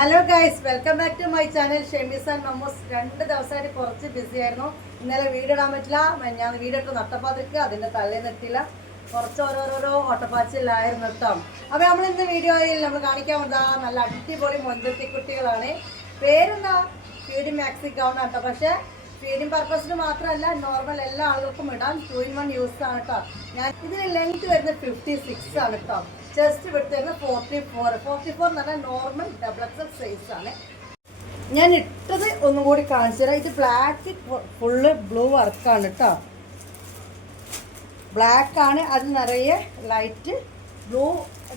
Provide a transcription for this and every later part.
Hello guys welcome back to my channel Shemees and Mammoos രണ്ട് ദിവസമായിട്ട് കുറച്ച് BC ആയിരുന്നു. ഇന്നലെ വീഡിയോ ഇടാൻ പറ്റില്ല. ഞാൻ വീടൊക്കെ നട്ടപ്പാതിരിക്കുക അതിന്റെ തലയിൽ നിട്ടില്ല കുറച്ച് ഓരോരോരോ ഓട്ടപ്പാച്ചിലായിരുന്നു കേട്ടോ അപ്പോൾ നമ്മൾ ഇന്ന് വീഡിയോയിൽ നമ്മൾ കാണിക്കാൻ വന്നതാ നല്ല അടിപൊളി മൊഞ്ചത്തി കുട്ടികളാണ്. പേരെന്താ? ഫീഡിങ് മാക്സി ഗൗൺ കേട്ടോ. പക്ഷേ ഫീഡിങ് പർപ്പസിന് മാത്രമല്ല നോർമൽ എല്ലാ ആളുകൾക്കും ഇടാൻ ടു ഇൻ വൺ യൂസ് ആണ് കേട്ടോ. ഞാൻ ഇതിന് ലെങ്ത് വരുന്നത് ഫിഫ്റ്റി സിക്സ് ആണ് കേട്ടോ. വിട്ട് വരുന്നത് ഫോർട്ടി ഫോർ ഫോർട്ടി ഫോർ എന്ന് പറഞ്ഞാൽ നോർമൽ ഡബിൾ എക്സൽ സൈസ് ആണ്. ഞാൻ ഇട്ടത് ഒന്നും കൂടി കാണിച്ചു തരാം. ഇത് ബ്ലാക്ക് ഫുള്ള് ബ്ലൂ വർക്കാണ് കേട്ടോ ബ്ലാക്ക് ആണ്. അത് നിറയെ ലൈറ്റ് ബ്ലൂ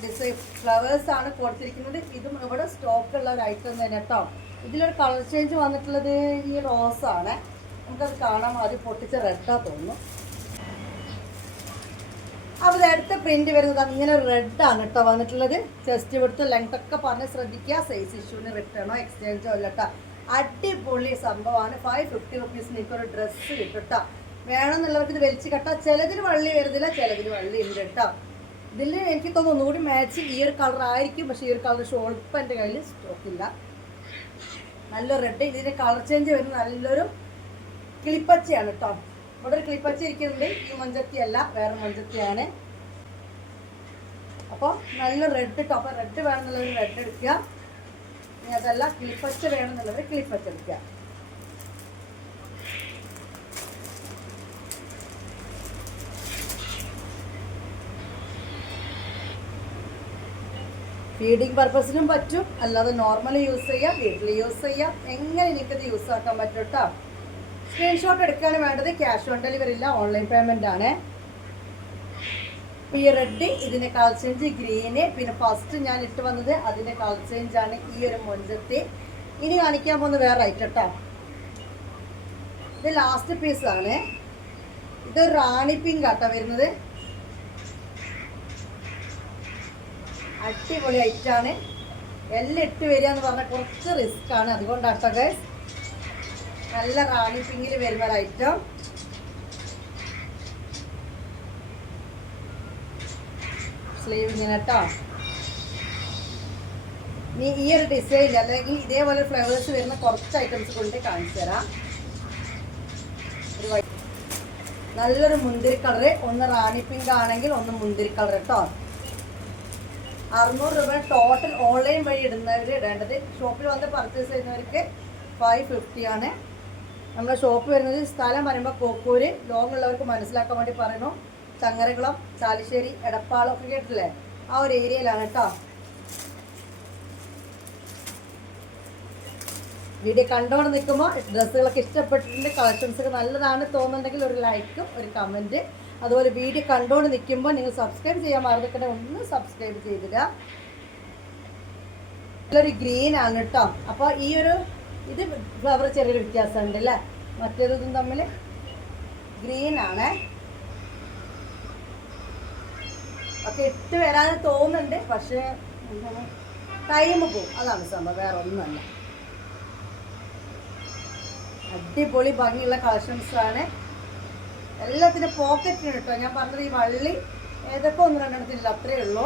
ഡിസൈൻ ഫ്ലവേഴ്സ് ആണ് കൊടുത്തിരിക്കുന്നത്. ഇതും ഇവിടെ സ്റ്റോക്ക് ഉള്ള ഒരു ഐറ്റം തന്നെ കേട്ടോ ഇതിലൊരു കളർ ചേഞ്ച് വന്നിട്ടുള്ളത് ഈ റോസ് ആണ്. നമുക്കത് കാണാൻ ആദ്യം പൊട്ടിച്ച റെഡാ തോന്നുന്നു. ഇത് അടുത്ത പ്രിന്റ് വരുന്നത് ഇങ്ങനെ ഒരു റെഡ് ആണ് കേട്ടോ വന്നിട്ടുള്ളത്. ചെസ്റ്റ് ഇവിടുത്തെ ലെങ്ത് ഒക്കെ പറഞ്ഞ് ശ്രദ്ധിക്കുക. സൈസ് ഇഷ്യൂവിന് റിട്ടേണോ എക്സ്ചേഞ്ചോ അല്ല കേട്ടോ. അടിപൊളി സംഭവമാണ്. ഫൈവ് ഫിഫ്റ്റി റുപ്പീസിന് എനിക്കൊരു ഡ്രസ്സ് കിട്ടും കേട്ടോ. വേണമെന്നുള്ളവർക്ക് ഇത് വലിച്ചു കെട്ടാം. ചിലതിന് വള്ളി വരുന്നില്ല ചിലതിന് വള്ളി ഉണ്ട് കേട്ടോ. ഇതിൽ എനിക്ക് തോന്നുന്നു ഒന്നുകൂടി മാച്ച് ഈ ഒരു കളർ ആയിരിക്കും. പക്ഷേ ഈ ഒരു കളർ ഷോൾ ഇപ്പം എന്റെ കയ്യിൽ സ്റ്റോക്ക് ഇല്ല. നല്ല റെഡ് ഇതിന്റെ കളർ ചേഞ്ച് വരുന്ന നല്ലൊരു കിളിപ്പച്ചയാണ് കേട്ടോ. ഇവിടെ ഒരു കിളിപ്പച്ച ഇരിക്കുന്നുണ്ട് ഈ മഞ്ചത്തി അല്ല വേറെ മഞ്ചത്തിയാണ്. അപ്പോൾ നല്ല റെഡ് ഇട്ടോ അപ്പോൾ റെഡ് വേണമെന്നുള്ളവർ റെഡ് എടുക്കുക. ഇനി അതല്ല കിളിപ്പച്ച വേണമെന്നുള്ളവർ കിളിപ്പച്ച എടുക്കുക. ഫീഡിങ് പർപ്പസിനും പറ്റും. അല്ലാതെ നോർമലി യൂസ് ചെയ്യാം വീട്ടിൽ യൂസ് ചെയ്യാം. എങ്ങനെ എനിക്കത് യൂസ് ആക്കാൻ പറ്റും കേട്ടോ സ്ക്രീൻഷോട്ട് എടുക്കുകയാണ് വേണ്ടത് ക്യാഷ് ഓൺ ഡെലിവറി ഇല്ല ഓൺലൈൻ പേയ്മെന്റ് ആണ്. ഈ റെഡ് ഇതിന്റെ കളർ ഗ്രീന് പിന്നെ ഫസ്റ്റ് ഞാൻ ഇട്ട് വന്നത് അതിന്റെ കളർ ചേഞ്ച് ആണ് ഈ ഒരു മൊഞ്ചത്തി. ഇനി കാണിക്കാൻ പോകുന്ന വേറെ ഐറ്റം കേട്ടോ ഇത് ലാസ്റ്റ് പീസ് ആണ്. ഇത് റാണി പിങ്ക് ആട്ടോ വരുന്നത്. അടിപൊളി ഐറ്റാണ് എല്ലാം ഇട്ട് വരിക എന്ന് പറഞ്ഞാൽ കുറച്ച് റിസ്ക് ആണ്. അതുകൊണ്ടാട്ടോ ഗൈസ് നല്ല റാണി പിങ്കിൽ വരുന്ന ഒരു ഐറ്റം സ്ലീവ് ഇങ്ങനെ കേട്ടോ ഇനി ഈ ഒരു ഡിസൈൻ അല്ലെങ്കിൽ ഇതേപോലെ ഫ്ലവേഴ്സ് വരുന്ന കുറച്ച് ഐറ്റംസ് കൊണ്ട് കാണിച്ചു തരാം. നല്ലൊരു മുന്തിരി കളറ്. ഒന്ന് റാണി പിങ്ക് ആണെങ്കിൽ ഒന്ന് മുന്തിരി കളർ കേട്ടോ അറുന്നൂറ് രൂപ ടോട്ടൽ ഓൺലൈൻ വഴി ഇടുന്നവർ ഇടേണ്ടത്. ഷോപ്പിൽ വന്ന് പർച്ചേസ് ചെയ്യുന്നവർക്ക് ഫൈവ് ഫിഫ്റ്റി ആണ്. നമ്മുടെ ഷോപ്പ് വരുന്നത് സ്ഥലം വരുമ്പോൾ കോക്കൂര്. ലോങ് ഉള്ളവർക്ക് മനസ്സിലാക്കാൻ വേണ്ടി പറയുന്നു. ചങ്ങരകുളം ചാലിശ്ശേരി എടപ്പാളം ഒക്കെ കേട്ടില്ലേ ആ ഒരു ഏരിയയിലാണ് കേട്ടോ. വീഡിയോ കണ്ടോണ്ട് നിൽക്കുമ്പോൾ ഡ്രസ്സുകളൊക്കെ ഇഷ്ടപ്പെട്ടിട്ടുണ്ട് കളക്ഷൻസ് ഒക്കെ നല്ലതാണ് തോന്നുന്നുണ്ടെങ്കിൽ ഒരു ലൈക്കും ഒരു കമന്റ്. അതുപോലെ വീഡിയോ കണ്ടോണ്ട് നിൽക്കുമ്പോൾ നിങ്ങൾ സബ്സ്ക്രൈബ് ചെയ്യാൻ മറന്നിട്ടുണ്ടെങ്കിൽ ഒന്ന് സബ്സ്ക്രൈബ് ചെയ്തിടുക. നല്ലൊരു ഗ്രീൻ ആണ് കേട്ടോ. അപ്പോൾ ഈ ഒരു ഇത് ഫ്ലവർ ചെറിയൊരു വ്യത്യാസമുണ്ട് അല്ലേ? മറ്റേതും തമ്മിൽ ഗ്രീൻ ആണ്. ഒക്കെ ഇട്ട് വരാൻ തോന്നുന്നുണ്ട് പക്ഷേ ടൈം പോവും. അതാണ് സംഭവം വേറെ ഒന്നുമല്ല. അടിപൊളി ഭംഗിയുള്ള കളക്ഷൻസാണ് എല്ലാത്തിനും പോക്കറ്റിന് കേട്ടോ ഞാൻ പറഞ്ഞത് ഈ വള്ളി ഏതൊക്കെ ഒന്ന് രണ്ടെണ്ണത്തില്ല അത്രേ ഉള്ളൂ.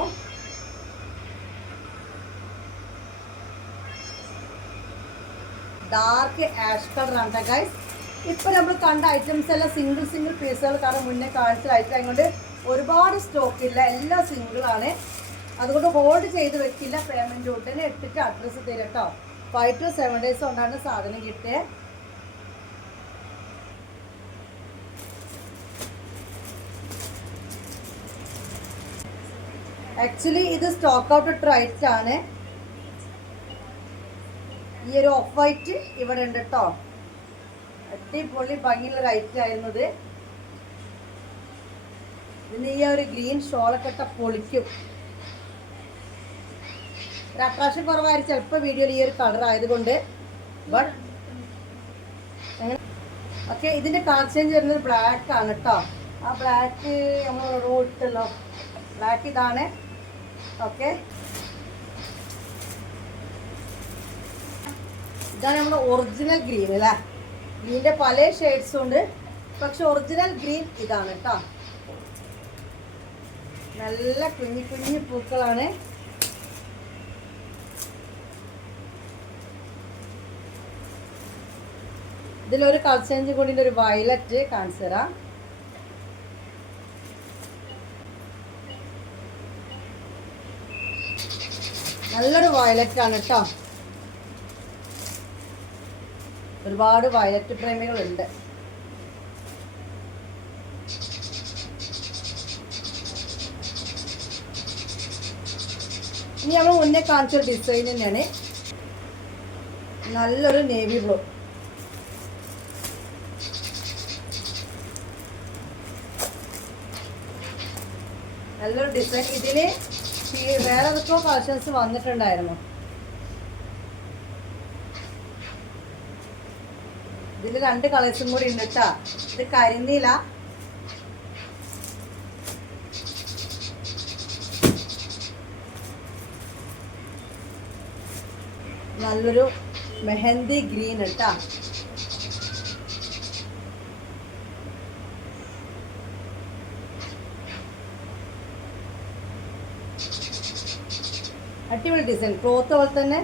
ഡാർക്ക് ആഷ് കളർ ആണ് ഗൈസ് ഇപ്പൊ നമ്മൾ കണ്ട ഐറ്റംസ് എല്ലാം സിംഗിൾ സിംഗിൾ പീസുകൾ കാരണം മുന്നേ കാണിച്ച ഐറ്റം ആയതുകൊണ്ട് ഒരുപാട് സ്റ്റോക്ക് ഇല്ല എല്ലാം സിംഗിൾ ആണ്. അതുകൊണ്ട് ഹോൾഡ് ചെയ്ത് വെക്കില്ല പേയ്മെന്റ് ഉടനെ ഇട്ടിട്ട് അഡ്രസ്സ് തരും കേട്ടോ ഫൈവ് ടു സെവൻ ഡേയ്സ് കൊണ്ടാണ് സാധനം കിട്ടിയത് ആക്ച്വലി ഇത് സ്റ്റോക്ക് ഔട്ട് ഇട്ട് റൈറ്റ് ആണ്. ഈ ഒരു ഓഫ് വൈറ്റ് ഇവിടെ ഉണ്ട് കേട്ടോ അടിപൊളി ഭംഗിയുള്ള റൈറ്റ് ആയിരുന്നത് ഇതിന് ഈ ഒരു ഗ്രീൻ ഷോളൊക്കെ ഇട്ട പൊളിക്കും. ഒരു അട്രാക്ഷൻ കുറവായിരിക്കും. ചിലപ്പോൾ വീഡിയോയിൽ ഈ ഒരു കളർ ആയതുകൊണ്ട്. ബട്ട് ഓക്കെ ഇതിന്റെ കളർ ചേഞ്ച് വരുന്നത് ബ്ലാക്ക് ആണ് കേട്ടോ ആ ബ്ലാക്ക് നമ്മൾ ഇട്ടല്ലോ. ബ്ലാക്ക് ഇതാണ്. ഓക്കെ ഇതാണ് നമ്മുടെ ഒറിജിനൽ ഗ്രീൻ അല്ലേ ഗ്രീനിന്റെ പല ഷെയ്ഡ്സും ഉണ്ട്. പക്ഷെ ഒറിജിനൽ ഗ്രീൻ ഇതാണ് കേട്ടോ നല്ല കുഞ്ഞു കുഞ്ഞു പൂക്കളാണ്. ഇതിലൊരു കളച്ചഞ്ച് കൂടി ഒരു വയലറ്റ് കാണിച്ചു നല്ലൊരു വയലറ്റ് ആണ് കേട്ടോ ഒരുപാട് വയലറ്റ് പ്രേമികളുണ്ട്. ഇനി നമ്മൾ മുന്നേ കാണിച്ച ഡിസൈൻ തന്നെയാണ്. നല്ലൊരു നേവി ബ്ലൂ നല്ലൊരു ഡിസൈൻ ഇതിന് വേറെ ഏതൊക്കെയോ കളക്ഷൻസ് വന്നിട്ടുണ്ടായിരുന്നു. ഇതിൽ രണ്ട് കളേഴ്സും കൂടി ഉണ്ട് കേട്ടാ ഇത് കരിനീല നല്ലൊരു മെഹന്തി ഗ്രീൻ ഇട്ടാ. അടിപൊളി ഡിസൈൻ ക്ലോത്ത് പോലെ തന്നെ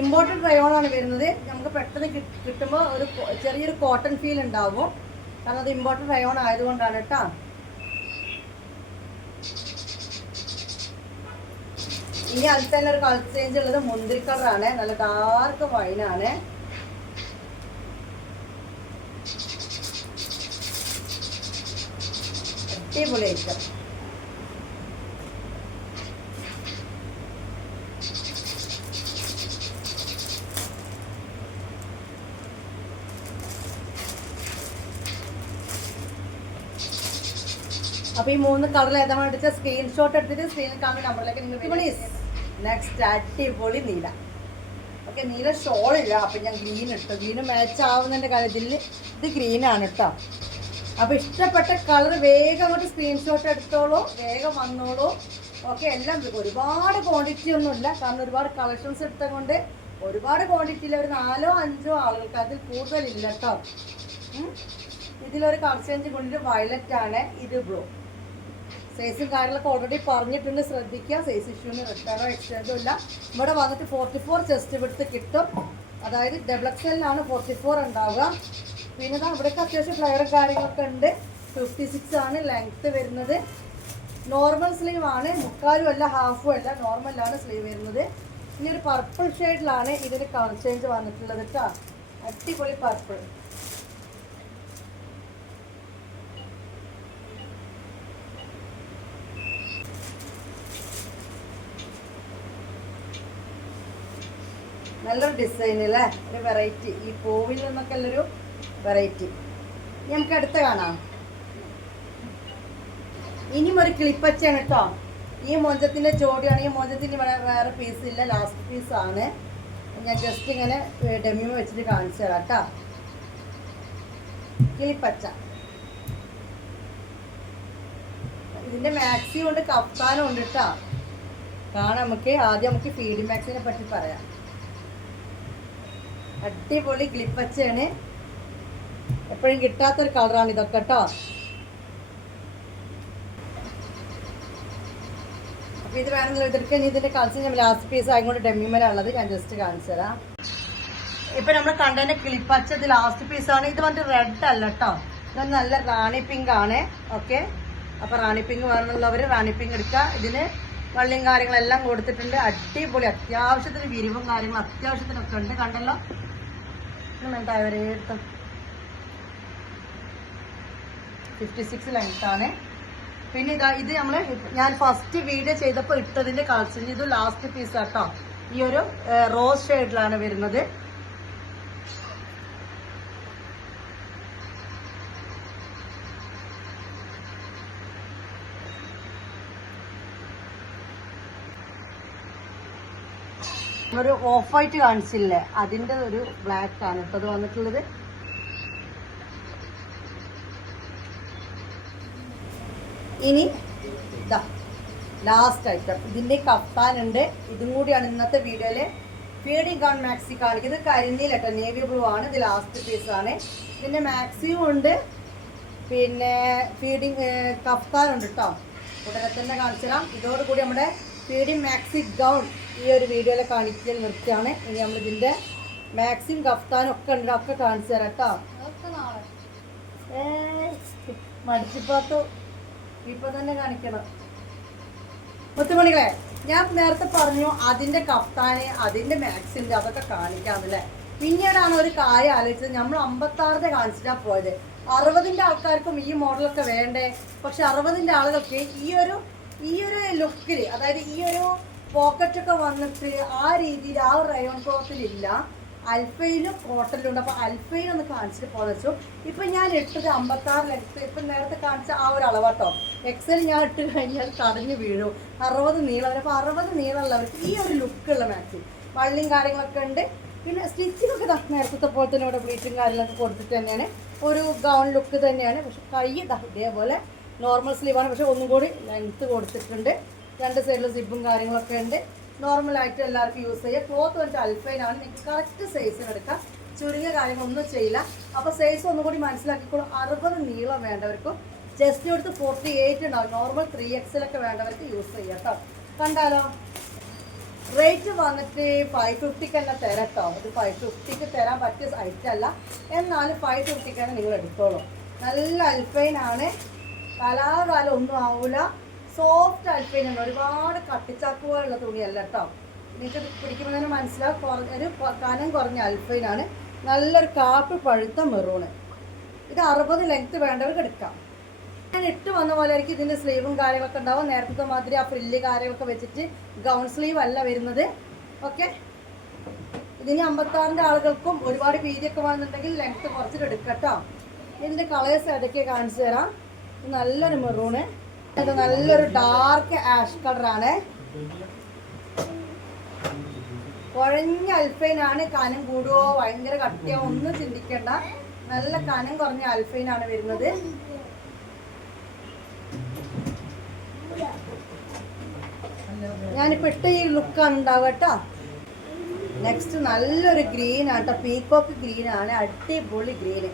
ഇമ്പോർട്ടന്റ് റയോണാണ് വരുന്നത്. നമുക്ക് പെട്ടെന്ന് കിട്ടുമ്പോൾ ഒരു ചെറിയൊരു കോട്ടൺ ഫീൽ ഉണ്ടാവും. കാരണം അത് ഇമ്പോർട്ടന്റ് റയോൺ ആയതുകൊണ്ടാണ് കേട്ടോ. ഇനി അടുത്ത തന്നെ ഒരു കളർ ചേഞ്ച് ഉള്ളത് മുന്തിരി കളറാണ് നല്ല ഡാർക്ക് വൈനാണ് അടിപൊളി ഐറ്റം അപ്പൊ ഈ മൂന്ന് കളർ ഏതാ വേണ്ടിച്ച സ്ക്രീൻഷോട്ട് എടുത്തിട്ട് സ്ക്രീനിൽ കാണുന്ന നമ്പറിലേക്ക് നിങ്ങൾ നെക്സ്റ്റ് അടിപൊളി നീല. ഓക്കെ നീല ഷോൾ ഇല്ല. അപ്പം ഞാൻ ഗ്രീൻ ഇട്ടു. ഗ്രീൻ മാച്ച് ആവുന്നതിന്റെ കാര്യത്തിൽ ഇത് ഗ്രീൻ ആണ് കേട്ടോ അപ്പം ഇഷ്ടപ്പെട്ട കളർ വേഗം ഒരു സ്ക്രീൻഷോട്ട് എടുത്തോളൂ. വേഗം വന്നോളൂ. ഓക്കെ എല്ലാം ഒരുപാട് ക്വാണ്ടിറ്റി ഒന്നുമില്ല കാരണം ഒരുപാട് കളക്ഷൻസ് എടുത്തത് കൊണ്ട് ഒരുപാട് ക്വാണ്ടിറ്റിയിൽ ഒരു നാലോ അഞ്ചോ ആളുകൾക്ക് അതിൽ കൂടുതലില്ല കേട്ടോ ഇതിലൊരു കളർ ചേഞ്ച് കൊണ്ടിട്ട് വയലറ്റ് ആണ്. ഇത് ബ്ലൂ സൈസും കാര്യങ്ങളൊക്കെ ഓൾറെഡി പറഞ്ഞിട്ടുണ്ട്. ശ്രദ്ധിക്കുക. സൈസ് ഇഷ്യൂന്ന് റിട്ടയറോ എക്സ്ചേഞ്ചോ ഇല്ല ഇവിടെ വന്നിട്ട് ഫോർട്ടി ഫോർ ചെസ്റ്റ് വിടുത്ത് കിട്ടും. അതായത് ഡബിൾ എക്സലിനാണ് ഫോർട്ടി ഫോർ ഉണ്ടാവുക. പിന്നെ ഇവിടെയൊക്കെ അത്യാവശ്യം ഫ്ലയറും കാര്യങ്ങളൊക്കെ ഉണ്ട്. ഫിഫ്റ്റി സിക്സ് ആണ് ലെങ്ത്ത് വരുന്നത്. നോർമൽ സ്ലീവ് ആണ്. മുക്കാലും അല്ല ഹാഫും അല്ല. നോർമലാണ് സ്ലീവ് വരുന്നത്. ഇനി ഒരു പർപ്പിൾ ഷെയ്ഡിലാണ് ഇതിന് കളർ ചേഞ്ച് വന്നിട്ടുള്ളത് കേട്ടോ അടിപൊളി പർപ്പിൾ നല്ലൊരു ഡിസൈൻ അല്ലേ ഒരു വെറൈറ്റി ഈ പൂവിൽ നിന്നൊക്കെ ഉള്ളൊരു വെറൈറ്റി നമുക്ക് അടുത്ത കാണാം. ഇനിയും ഒരു ക്ലിപ്പച്ചാണ് കേട്ടോ ഈ മോഞ്ചത്തിന്റെ ജോഡിയാണ്. ഈ മൊഞ്ചത്തിന് ഇവിടെ വേറെ പീസ് ഇല്ല. ലാസ്റ്റ് പീസ് ആണ്. ഞാൻ ജസ്റ്റ് ഇങ്ങനെ ഡെമ്യൂമ വെച്ചിട്ട് കാണിച്ചു തരാം കേട്ടോ കിളിപ്പച്ച ഇതിന്റെ മാക്സിമം ഉണ്ട് കഫ്താനും ഉണ്ട് കേട്ടോ കാണാം നമുക്ക്. ആദ്യം നമുക്ക് ഫീഡ് മാക്സിനെ പറ്റി പറയാം. അടിപൊളി ഗ്ലിപ്പച്ചയാണ് എപ്പോഴും കിട്ടാത്തൊരു കളറാണ് ഇതൊക്കെ കേട്ടോ അപ്പൊ ഇത് വേണമെങ്കിൽ എതിർക്കാൻ ഇതിന്റെ കളിച്ച് ഞാൻ ലാസ്റ്റ് പീസ് ആയതുകൊണ്ട് ഡെമ്മിമലുള്ളത് ഞാൻ ജസ്റ്റ് കാണിച്ചു തരാം. ഇപ്പൊ നമ്മൾ കണ്ടതിന്റെ ക്ലിപ്പച്ച ഇത് ലാസ്റ്റ് പീസ് ആണ്. ഇത് വന്നിട്ട് റെഡ് അല്ല കേട്ടോ ഇത് നല്ല റാണി പിങ്ക് ആണ്. ഓക്കെ അപ്പൊ റാണി പിങ്ക് വേണമെന്നുള്ളവർ റാണി പിങ്ക് എടുക്കുക. ഇതിന് വള്ളിയും കാര്യങ്ങളെല്ലാം കൊടുത്തിട്ടുണ്ട്. അടിപൊളി. അത്യാവശ്യത്തിന് വിരിവും കാര്യങ്ങളും അത്യാവശ്യത്തിനൊക്കെ ഉണ്ട് കണ്ടല്ലോ. അവരെ ഫിഫ്റ്റി സിക്സ് ആണ്. പിന്നെ ഇതാ ഇത് നമ്മൾ ഞാൻ ഫസ്റ്റ് വീഡിയോ ചെയ്തപ്പോൾ ഇട്ടതിന്റെ കളക്ഷൻ ഇത് ലാസ്റ്റ് പീസ് ആട്ടോ. ഈ ഒരു റോസ് ഷെയ്ഡിലാണ് വരുന്നത്. ഒരു ഓഫ് വൈറ്റ് കാണിച്ചില്ലേ. അതിന്റെ ഒരു ബ്ലാക്ക് ആണ്. ഇപ്പൊ അത് വന്നിട്ടുള്ളത്. ഇനി ഇതാ ലാസ്റ്റ് ഐറ്റം ഇതിന്റെ കഫ്താനുണ്ട് ഇതും കൂടിയാണ് ഇന്നത്തെ വീഡിയോയിലെ. ഫീഡിങ് ഗൺ മാക്സി കാണിക്കുന്നത്. കരിനീല കേട്ടോ നേവി ബ്ലൂ ആണ്. ഇത് ലാസ്റ്റ് പീസ് ആണ്. ഇതിന്റെ മാക്സിയും ഉണ്ട്. പിന്നെ ഫീഡിങ് കഫ്താനുണ്ട് കേട്ടോ ഉടനെ തന്നെ കാണിച്ചു തരാം ഇതോടുകൂടി നമ്മുടെ ഫീഡിങ് മാക്സി ഗൗൺ ഈ ഒരു വീഡിയോയിൽ കാണിക്കാൻ നിർത്തിയാണ്. ഇനി നമ്മളിതിന്റെ മാക്സിമം മാക്സിം കഫ്താനും ഒക്കെ ഉണ്ട്. ഒക്കെ കാണിച്ചു തരാം കേട്ടോ. മടിച്ചിപ്പാത്തു. ഇപ്പൊ തന്നെ കാണിക്കണം. മുത്തുമണികളെ ഞാൻ നേരത്തെ പറഞ്ഞു അതിന്റെ കഫ്താന് അതിന്റെ മാക്സിന്റെ അതൊക്കെ കാണിക്കാന്നല്ലേ. പിന്നീടാണ് ഒരു കാര്യം ആലോചിച്ചത്. നമ്മൾ അമ്പത്താറിന്റെ കാണിച്ചിട്ടാ പോയത്. അറുപതിന്റെ ആൾക്കാർക്കും ഈ മോഡലൊക്കെ വേണ്ടേ? പക്ഷെ അറുപതിന്റെ ആളുകൾക്ക് ഈ ഒരു ഈ ഒരു ലുക്കിൽ അതായത് ഈ ഒരു പോക്കറ്റ് ഒക്കെ വന്നിട്ട് ആ രീതിയിൽ ആ റയോൺ ക്ലോത്തിലില്ല അൽഫയിലും കോട്ടനിലും അപ്പോൾ അപ്പൊ അൽഫയിൽ ഒന്ന് കാണിച്ചിട്ട് പോകാൻ വെച്ചു. ഇപ്പൊ ഞാൻ ഇട്ടത് അമ്പത്താറ് ലെങ്ത് ഇപ്പൊ നേരത്തെ കാണിച്ച ആ ഒരു അളവാട്ടോ. എക്സൽ ഞാൻ ഇട്ട് കഴിഞ്ഞാൽ തടഞ്ഞു വീഴും അറുപത് നീളം. അപ്പൊ അറുപത് നീളമുള്ളവർക്ക് ഈ ഒരു ലുക്കുള്ള മാക്സി വള്ളിയും കാര്യങ്ങളൊക്കെ ഉണ്ട്. പിന്നെ സ്റ്റിച്ചിങ്ങൊക്കെ നേരത്തെ പോലെ തന്നെ ഇവിടെ ബ്ലീച്ചും കാര്യങ്ങളൊക്കെ കൊടുത്തിട്ട് തന്നെയാണ്. ഒരു ഗൗൺ ലുക്ക് തന്നെയാണ്. പക്ഷെ കൈ ഇതേപോലെ നോർമൽ സ്ലീവാണ് പക്ഷെ ഒന്നും കൂടി ലെങ്ത്ത് കൊടുത്തിട്ടുണ്ട്. രണ്ട് സൈഡിലും സിബും കാര്യങ്ങളൊക്കെ ഉണ്ട്. നോർമലായിട്ട് എല്ലാവർക്കും യൂസ് ചെയ്യുക ക്ലോത്ത് വന്നിട്ട് അൽഫൈനാണ് നിങ്ങൾക്ക് കറക്റ്റ് സൈസിന് എടുക്കാം. ചുരുങ്ങിയ കാര്യങ്ങളൊന്നും ചെയ്യില്ല. അപ്പോൾ സൈസ് ഒന്നും കൂടി മനസ്സിലാക്കിക്കോളൂ. അറുപത് നീളം വേണ്ടവർക്കും ജസ്റ്റ് എടുത്ത് ഫോർട്ടി എയ്റ്റ് ഉണ്ടാവും നോർമൽ ത്രീ എക്സിലൊക്കെ വേണ്ടവർക്ക് യൂസ് ചെയ്യാം കേട്ടോ. കണ്ടാലോ? റേറ്റ് വന്നിട്ട് ഫൈവ് ഫിഫ്റ്റിക്ക് തന്നെ തരാം കേട്ടോ ഇത് ഫൈവ് ഫിഫ്റ്റിക്ക് തരാൻ പറ്റിയ ഐറ്റം അല്ല. എന്നാലും ഫൈവ് ഫിഫ്റ്റിക്ക് തന്നെ നിങ്ങൾ എടുത്തോളൂ. നല്ല അൽഫൈനാണ് കലാകാലം ഒന്നും ആവൂല. സോഫ്റ്റ് ആയിട്ട് തന്നെയാണ് ഒരുപാട് കട്ടിച്ചാക്കുകളുള്ള തുണിയല്ല കേട്ടോ നിങ്ങൾക്ക് പിടിക്കുമ്പോൾ മനസ്സിലാവും ഒരു കനം കുറഞ്ഞ അൽഫൈനാണ്. നല്ലൊരു കാപ്പ് പഴുത്ത മെറൂണ്. ഇത് അറുപത് ലെങ്ത് വേണ്ടവർക്ക് എടുക്കാം. ഞാൻ ഇട്ട് വന്ന പോലെ എനിക്ക് ഇതിന്റെ സ്ലീവും കാര്യങ്ങളൊക്കെ ഉണ്ടാവും. നേരത്തെ മാതിരി ആ ഫ്രില്ല് കാര്യങ്ങളൊക്കെ വെച്ചിട്ട് ഗൗൺ സ്ലീവ് അല്ല വരുന്നത്. ഓക്കെ ഇതിന് അമ്പത്താറിന്റെ ആളുകൾക്കും ഒരുപാട് വീതിയൊക്കെ വേണമെന്നുണ്ടെങ്കിൽ ലെങ്ത് കുറച്ചിട്ട് എടുക്കട്ടോ ഇതിന്റെ കളേഴ്സ് ഇടയ്ക്ക് കാണിച്ചു തരാം. നല്ലൊരു മെറൂണ്. ഇത് നല്ലൊരു ഡാർക്ക് ആഷ് കളറാണ് കുഴഞ്ഞ അൽഫൈനാണ് കനം കൂടുവോ? ഭയങ്കര കട്ടിയോ. ഒന്നും ചിന്തിക്കേണ്ട. നല്ല കനം കുറഞ്ഞ അൽഫൈനാണ് വരുന്നത്. ഞാനിപ്പോ ഇട്ട ഈ ലുക്കാണ് ഉണ്ടാവുക നെക്സ്റ്റ് നല്ലൊരു ഗ്രീൻ ആട്ടോ. പീക്കോക്ക് ഗ്രീൻ ആണ്. അടിപൊളി ഗ്രീന്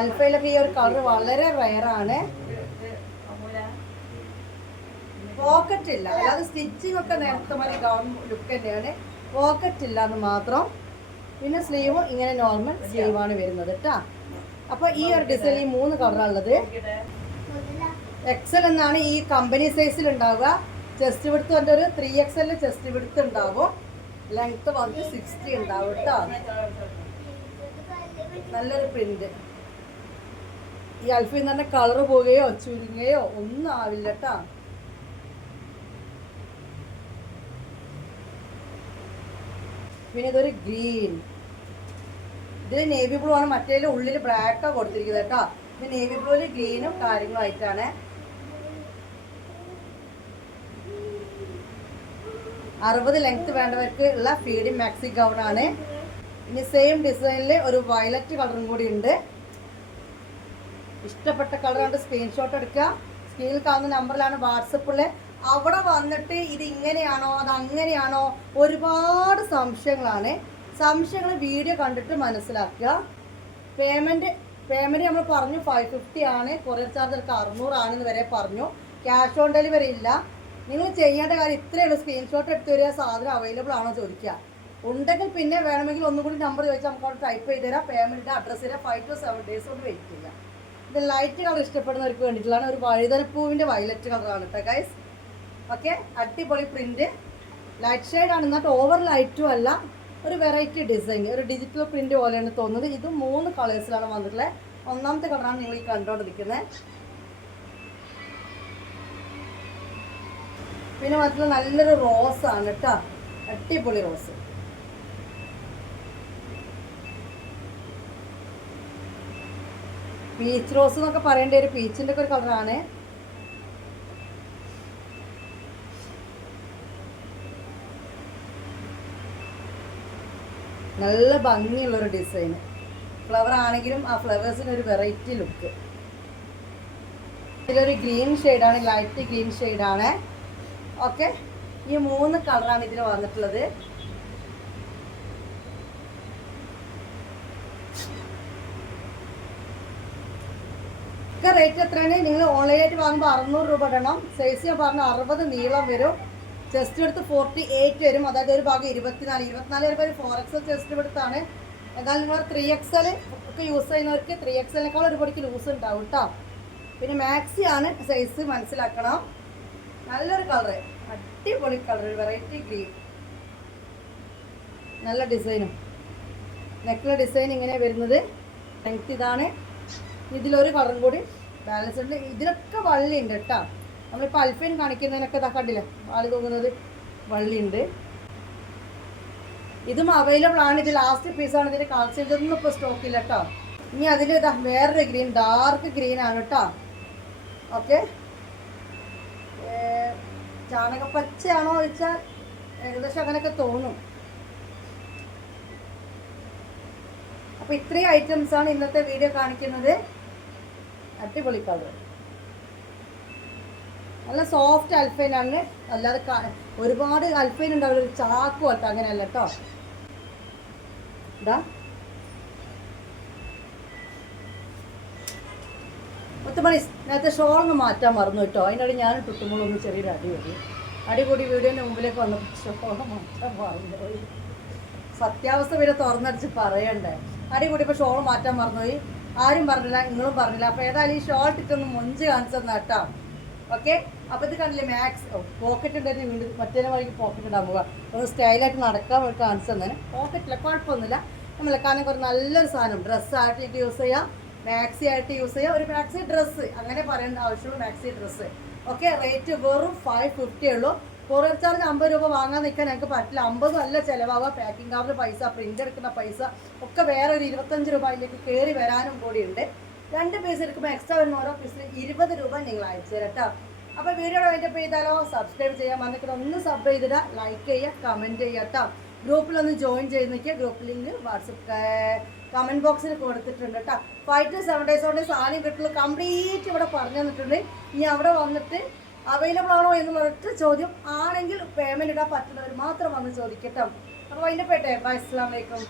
അൽഫയിലൊക്കെ ഈ ഒരു കളർ വളരെ റയറാണ് പോക്കറ്റ് ഇല്ല. അല്ലാതെ സ്റ്റിച്ചിങ് ഒക്കെ നേരത്തെ മതി ഗൗൺ ലുക്ക് തന്നെയാണ്. പോക്കറ്റ് ഇല്ല എന്ന് മാത്രം പിന്നെ സ്ലീവും ഇങ്ങനെ നോർമൽ സ്ലീവാണ് വരുന്നത് കേട്ടോ അപ്പൊ ഈ ഒരു ഡിസൈൻ ഈ മൂന്ന് കളറാണുള്ളത് എക്സൽ എന്നാണ് ഈ കമ്പനി സൈസിൽ ഉണ്ടാവുക. ചെസ്റ്റ് വിടുത്ത് വന്നിട്ട് ഒരു ത്രീ എക്സലിൽ ചെസ്റ്റ് വിടുത്ത് ഉണ്ടാവും. ലെങ്ത് വന്നിട്ട് സിക്സ്റ്റി ഉണ്ടാവും കേട്ടോ നല്ലൊരു പ്രിന്റ് ഈ അൽഫിൽ തന്നെ കളർ പോവുകയോ ചുരുങ്ങുകയോ ഒന്നും ആവില്ല കേട്ടോ പിന്നെ ഇതൊരു ഗ്രീൻ. ഇത് നേവി ബ്ലൂ ആണ്. മറ്റേ ഉള്ളിൽ ബ്ലാക്കാണ് കൊടുത്തിരിക്കുന്നത് കേട്ടോ. ഇത് നേവി ബ്ലൂവിൽ ഗ്രീനും കാര്യങ്ങളും ആയിട്ടാണ്. അറുപത് ലെങ്ത് വേണ്ടവർക്ക് ഉള്ള ഫീഡിങ് മാക്സി ഗൗൺ ആണ്. ഇനി സെയിം ഡിസൈനിൽ ഒരു വയലറ്റ് കളറും കൂടി ഉണ്ട്. ഇഷ്ടപ്പെട്ട കളറുകൊണ്ട് സ്ക്രീൻഷോട്ട് എടുക്കുക. സ്ക്രീനിൽ കാണുന്ന നമ്പറിലാണ് വാട്സപ്പിൽ അവിടെ വന്നിട്ട് ഇത് ഇങ്ങനെയാണോ അത് അങ്ങനെയാണോ ഒരുപാട് സംശയങ്ങളാണ്. സംശയങ്ങൾ വീഡിയോ കണ്ടിട്ട് മനസ്സിലാക്കുക. പേയ്മെന്റ് പേയ്മെന്റ് നമ്മൾ പറഞ്ഞു ഫൈവ് ഫിഫ്റ്റി ആണ്. കൊറിയർ ചാർജ് എടുക്കുക അറുന്നൂറാണെന്ന് വരെ പറഞ്ഞു. ക്യാഷ് ഓൺ ഡെലിവറി ഇല്ല. നിങ്ങൾ ചെയ്യേണ്ട കാര്യം ഇത്രയുള്ളൂ സ്ക്രീൻഷോട്ട് എടുത്ത് വരിക സാധനം അവൈലബിൾ ആണോ ചോദിക്കുക. ഉണ്ടെങ്കിൽ പിന്നെ വേണമെങ്കിൽ ഒന്നും കൂടി നമ്പർ ചോദിച്ചാൽ നമുക്ക് അവിടെ ടൈപ്പ് ചെയ്ത് തരാം. പേയ്മെന്റിന്റെ അഡ്രസ്സ് തരാം. ഫൈവ് ടു സെവൻ ഡേയ്സ് കൊണ്ട് വെയിറ്റ് ചെയ്യാം. ഇത് ലൈറ്റ് കളർ ഇഷ്ടപ്പെടുന്നവർക്ക് വേണ്ടിയിട്ടുള്ളതാണ്. ഒരു വഴുതനപ്പൂവിന്റെ വയലറ്റ് കളറാണ് കേട്ടോ ഗൈസ് ഓക്കെ അടിപൊളി പ്രിന്റ് ലൈറ്റ് ഷെയ്ഡ് ആണ് എന്നിട്ട് ഓവർ ലൈറ്റും അല്ല ഒരു വെറൈറ്റി ഡിസൈൻ ഒരു ഡിജിറ്റൽ പ്രിന്റ് പോലെയാണ് തോന്നുന്നത്. ഇത് മൂന്ന് കളേഴ്സിലാണ് വന്നിട്ടുള്ളത് ഒന്നാമത്തെ കളറാണ് നിങ്ങൾ ഈ കണ്ടുകൊണ്ടിരിക്കുന്നത് പിന്നെ മാത്രം നല്ലൊരു റോസ് ആണ് കേട്ടോ അടിപൊളി റോസ് പീച്ച് റോസ് എന്നൊക്കെ പറയേണ്ട ഒരു പീച്ചിന്റെ ഒക്കെ ഒരു കളറാണ് നല്ല ഭംഗിയുള്ളൊരു ഡിസൈൻ ഫ്ലവർ ആണെങ്കിലും ആ ഫ്ലവേഴ്സിന് ഒരു വെറൈറ്റി ലുക്ക് ഇതിലൊരു ഗ്രീൻ ഷെയ്ഡാണ് ലൈറ്റ് ഗ്രീൻ ഷെയ്ഡാണ് ഓക്കെ ഈ മൂന്ന് കളറാണ് ഇതിൽ വന്നിട്ടുള്ളത്. റേറ്റ് എത്രയാണ്? നിങ്ങൾ ഓൺലൈനായിട്ട് വാങ്ങുമ്പോൾ അറുന്നൂറ് രൂപ ഇടണം. സൈസ് ഞാൻ പറഞ്ഞ അറുപത് നീളം വരും. ചെസ്റ്റ് എടുത്ത് ഫോർട്ടി എയ്റ്റ് വരും. അതായത് ഒരു ഭാഗം ഇരുപത്തിനാല്. ഇരുപത്തിനാല് വരുമ്പോൾ ഒരു ഫോർ എക്സൽ ചെസ്റ്റ് എടുത്താണ് എന്നാൽ നിങ്ങൾ ത്രീ എക്സൽ ഒക്കെ യൂസ് ചെയ്യുന്നവർക്ക് ത്രീ എക്സലിനേക്കാൾ ഒരു പൊടിക്ക് ലൂസ് ഉണ്ടാവും കേട്ടോ പിന്നെ മാക്സി ആണ് സൈസ് മനസ്സിലാക്കണം. നല്ലൊരു കളറ് അടിപൊളി കളർ വെറൈറ്റി ഗ്രീൻ നല്ല ഡിസൈനും നെക്കിലെ ഡിസൈൻ ഇങ്ങനെ വരുന്നത്. ലെങ്ത് ഇതാണ്. ഇതിലൊരു കളറും കൂടി ബാലൻസ് ഉണ്ട്. ഇതിലൊക്കെ വള്ളി ഉണ്ട് കേട്ടോ നമ്മളിപ്പോൾ അൽഫൈൻ കാണിക്കുന്നതിനൊക്കെ ഇതാ കണ്ടില്ല? ആൾ തൂങ്ങുന്നത് വള്ളിയുണ്ട്. ഇതും അവൈലബിൾ ആണ്. ഇത് ലാസ്റ്റ് പീസാണ് ഇതിന്റെ കാൽസ്യം ഇതൊന്നും ഇപ്പോൾ സ്റ്റോക്ക് ഇല്ല കേട്ടോ ഇനി അതിൽ ഇതാ വേറൊരു ഗ്രീൻ ഡാർക്ക് ഗ്രീൻ ആണ് കേട്ടോ ഓക്കെ ചാണകപ്പച്ചയാണോ ചോദിച്ചാൽ ഏകദേശം അങ്ങനെയൊക്കെ തോന്നും. അപ്പോൾ ഇത്രയും ഐറ്റംസ് ആണ് ഇന്നത്തെ വീഡിയോ കാണിക്കുന്നത്. അടിപൊളി കളർ നല്ല സോഫ്റ്റ് അൽഫൈൻ ആണ്. അല്ലാതെ ഒരുപാട് അൽഫൈൻ ഉണ്ടാവില്ല ഒരു ചാക്ക് പോലത്തെ അങ്ങനെയല്ല കേട്ടോ ഇതാ. മണി നേരത്തെ ഷോൾ ഒന്ന് മാറ്റാൻ മറന്നു കേട്ടോ അതിനിടെ ഞാൻ ഒന്ന് ചെറിയൊരു അടി വരും അടി കൂടി വീഡിയോന്റെ മുമ്പിലേക്ക് വന്നപ്പോൾ ഷോൾ മാറ്റാൻ മറന്നുപോയി സത്യാവസ്ഥ വരെ തുറന്നടിച്ച് പറയണ്ടേ. അടി കൂടി ഇപ്പോൾ ഷോൾ മാറ്റാൻ മറന്നുപോയി. ആരും പറഞ്ഞില്ല നിങ്ങളും പറഞ്ഞില്ല. അപ്പോൾ ഏതായാലും ഈ ഷോൾ ഇട്ടൊന്ന് മൊഞ്ച് കാണിച്ചു തന്നെ കേട്ടോ ഓക്കെ അപ്പോൾ ഇത് കണ്ടില്ലേ മാക്സ് പോക്കറ്റ് ഉണ്ടായിരുന്നു വീണ്ടും മറ്റേ വഴിക്ക് പോക്കറ്റ് ഉണ്ടാകുക ഒന്ന് സ്റ്റൈലായിട്ട് നടക്കാൻ വേണ്ടി കാണിച്ചു തന്നെ പോക്കറ്റില്ല കുഴപ്പമൊന്നുമില്ല. നമ്മൾ കാരണം കുറേ നല്ലൊരു സാധനം. ഡ്രസ്സായിട്ട് യൂസ് ചെയ്യാം മാക്സി ആയിട്ട് യൂസ് ചെയ്യാം. ഒരു മാക്സി ഡ്രസ്സ് അങ്ങനെ പറയേണ്ട ആവശ്യമുള്ളൂ മാക്സി ഡ്രസ്സ് ഓക്കെ റേറ്റ് വെറും ഫൈവ് ഫിഫ്റ്റി ഉള്ളൂ. കൊറിയർ ചാർജ് അമ്പത് രൂപ വാങ്ങാൻ നിൽക്കാൻ ഞങ്ങൾക്ക് പറ്റില്ല. അമ്പതും അല്ല ചിലവാകുക പാക്കിംഗ് കവറിൽ പൈസ പ്രിന്റ് എടുക്കുന്ന പൈസ ഒക്കെ വേറെ ഒരു ഇരുപത്തഞ്ച് രൂപ അതിലേക്ക് കയറി വരാനും കൂടിയുണ്ട് രണ്ട് പീസ് എടുക്കുമ്പോൾ എക്സ്ട്രാ വരുന്ന ഓരോ പീസിന് ഇരുപത് രൂപ നിങ്ങൾ അയച്ചു തരാം കേട്ടോ അപ്പോൾ വീഡിയോ വൈൻഡപ്പ് ചെയ്താലോ? സബ്സ്ക്രൈബ് ചെയ്യാൻ വന്നിട്ട് ഒന്ന് സബ് ചെയ്തിടുക ലൈക്ക് ചെയ്യുക കമന്റ് ചെയ്യുക കേട്ടോ ഗ്രൂപ്പിലൊന്ന് ജോയിൻ ചെയ്ത് നിൽക്കുക ഗ്രൂപ്പ് ലിങ്ക് വാട്സപ്പ് കമന്റ് ബോക്സിൽ കൊടുത്തിട്ടുണ്ട് കേട്ടോ ഫൈവ് ടു സെവൻ ഡേയ്സ് കൊണ്ട് സാധനം കിട്ടുള്ളൂ കംപ്ലീറ്റ് ഇവിടെ പറഞ്ഞു തന്നിട്ടുണ്ട്. ഇനി അവിടെ വന്നിട്ട് അവൈലബിൾ ആണോ എന്ന് പറഞ്ഞിട്ട് ചോദ്യം ആണെങ്കിൽ പേയ്മെന്റ് ഇടാൻ പറ്റുന്നവർ മാത്രം വന്ന് ചോദിക്കട്ടോ. അപ്പോൾ അതിന്റെ പേട്ടെ ബൈ അസ്സാം വലൈക്കും